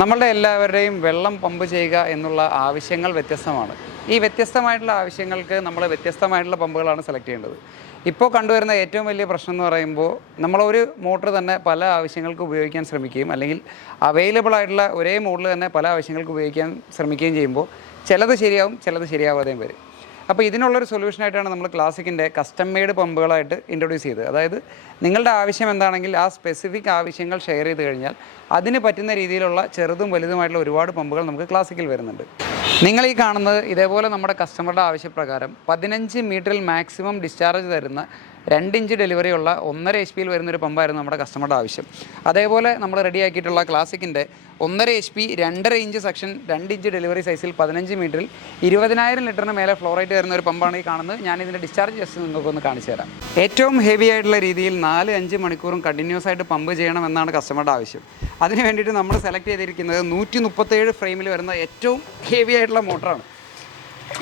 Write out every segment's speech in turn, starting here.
നമ്മളുടെ എല്ലാവരുടെയും വെള്ളം പമ്പ് ചെയ്യുക എന്നുള്ള ആവശ്യങ്ങൾ വ്യത്യസ്തമാണ്. ഈ വ്യത്യസ്തമായിട്ടുള്ള ആവശ്യങ്ങൾക്ക് നമ്മൾ വ്യത്യസ്തമായിട്ടുള്ള പമ്പുകളാണ് സെലക്ട് ചെയ്യേണ്ടത്. ഇപ്പോൾ കണ്ടുവരുന്ന ഏറ്റവും വലിയ പ്രശ്നം എന്ന് പറയുമ്പോൾ നമ്മളൊരു മോട്ടർ തന്നെ പല ആവശ്യങ്ങൾക്ക് ഉപയോഗിക്കാൻ ശ്രമിക്കുകയും അല്ലെങ്കിൽ അവൈലബിൾ ആയിട്ടുള്ള ഒരേ മോഡൽ തന്നെ പല ആവശ്യങ്ങൾക്ക് ഉപയോഗിക്കാൻ ശ്രമിക്കുകയും ചെയ്യുമ്പോൾ ചിലത് ശരിയാവും, ചിലത് ശരിയാവാതെയും വരും. അപ്പോൾ ഇതിനുള്ളൊരു സൊല്യൂഷനായിട്ടാണ് നമ്മൾ ക്ലാസിക്കിൻ്റെ കസ്റ്റം മെയ്ഡ് പമ്പുകളായിട്ട് ഇൻട്രൊഡ്യൂസ് ചെയ്തത്. അതായത് നിങ്ങളുടെ ആവശ്യം എന്താണെങ്കിൽ ആ സ്പെസിഫിക് ആവശ്യങ്ങൾ ഷെയർ ചെയ്ത് കഴിഞ്ഞാൽ അതിന് പറ്റുന്ന രീതിയിലുള്ള ചെറുതും വലുതുമായിട്ടുള്ള ഒരുപാട് പമ്പുകൾ നമുക്ക് ക്ലാസിക്കിൽ വരുന്നുണ്ട്. നിങ്ങൾ ഈ കാണുന്നത് ഇതേപോലെ നമ്മുടെ കസ്റ്റമറുടെ ആവശ്യപ്രകാരം 15 മീറ്ററിൽ മാക്സിമം ഡിസ്ചാർജ് തരുന്ന 2 ഇഞ്ച് ഡെലിവറിയുള്ള 1.5 HP വരുന്നൊരു പമ്പായിരുന്നു നമ്മുടെ കസ്റ്റമറുടെ ആവശ്യം. അതേപോലെ നമ്മൾ റെഡിയാക്കിയിട്ടുള്ള ക്ലാസിക്കിൻ്റെ 1.5 HP 2.5 inch section 2 inch delivery സൈസിൽ 15 മീറ്ററിൽ 20,000 ലിറ്ററിന് മേലെ ഫ്ലോ റേറ്റ് വരുന്ന ഒരു പമ്പാണ് ഈ കാണുന്നത്. ഞാനിതിൻ്റെ ഡിസ്ചാർജ് ജസ്റ്റ് നിങ്ങൾക്കൊന്ന് കാണിച്ചു തരാം. ഏറ്റവും ഹെവി ആയിട്ടുള്ള രീതിയിൽ 4-5 മണിക്കൂറും കണ്ടിന്യൂസ് ആയിട്ട് പമ്പ് ചെയ്യണമെന്നാണ് കസ്റ്റമറുടെ ആവശ്യം. അതിന് വേണ്ടിയിട്ട് നമ്മൾ സെലക്ട് ചെയ്തിരിക്കുന്നത് 137 ഫ്രെയിമിൽ വരുന്ന ഏറ്റവും ഹെവി ആയിട്ടുള്ള മോട്ടറാണ്.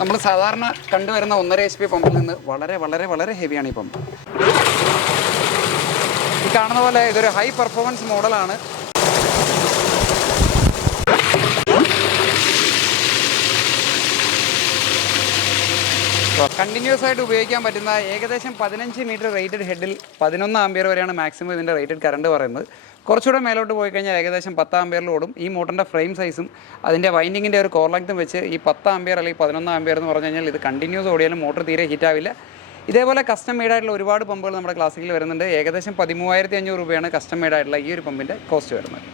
നമ്മൾ സാധാരണ കണ്ടുവരുന്ന 1.5 HP പമ്പിൽ നിന്ന് വളരെ വളരെ വളരെ ഹെവിയാണ് ഈ പമ്പ്. ഈ കാണുന്ന പോലെ ഇതൊരു ഹൈ പെർഫോമൻസ് മോഡലാണ്. കണ്ടിന്യൂസ് ആയിട്ട് ഉപയോഗിക്കാൻ പറ്റുന്ന ഏകദേശം 15 മീറ്റർ റേറ്റഡ് ഹെഡിൽ 11 ആംപിയർ വരെയാണ് മാക്സിമം ഇതിൻ്റെ റേറ്റഡ് കറണ്ട് പറയുന്നത്. കുറച്ചുകൂടെ മേലോട്ട് പോയി കഴിഞ്ഞാൽ ഏകദേശം 10 ആംപിയറിൽ ഓടും. ഈ മോട്ടറിൻ്റെ ഫ്രെയിം സൈസും അതിൻ്റെ വൈൻഡിങ്ങിൻ്റെ ഒരു കോർ ലെങ്ത്തും വെച്ച് ഈ 10 ആംപിയർ അല്ലെങ്കിൽ 11 ആംപിയർ എന്ന് പറഞ്ഞു കഴിഞ്ഞാൽ ഇത് കണ്ടിന്യൂസ് ഓടിയാലും മോട്ടർ തീരെ ഹീറ്റാവില്ല. ഇതേപോലെ കസ്റ്റം മെയ്ഡായിട്ടുള്ള ഒരുപാട് പമ്പുകൾ നമ്മുടെ ക്ലാസിക്കിൽ വരുന്നുണ്ട്. ഏകദേശം 13,500 രൂപയാണ് കസ്റ്റം മെയ്ഡായിട്ടുള്ള ഈ ഒരു പമ്പിൻ്റെ കോസ്റ്റ് വരുന്നത്.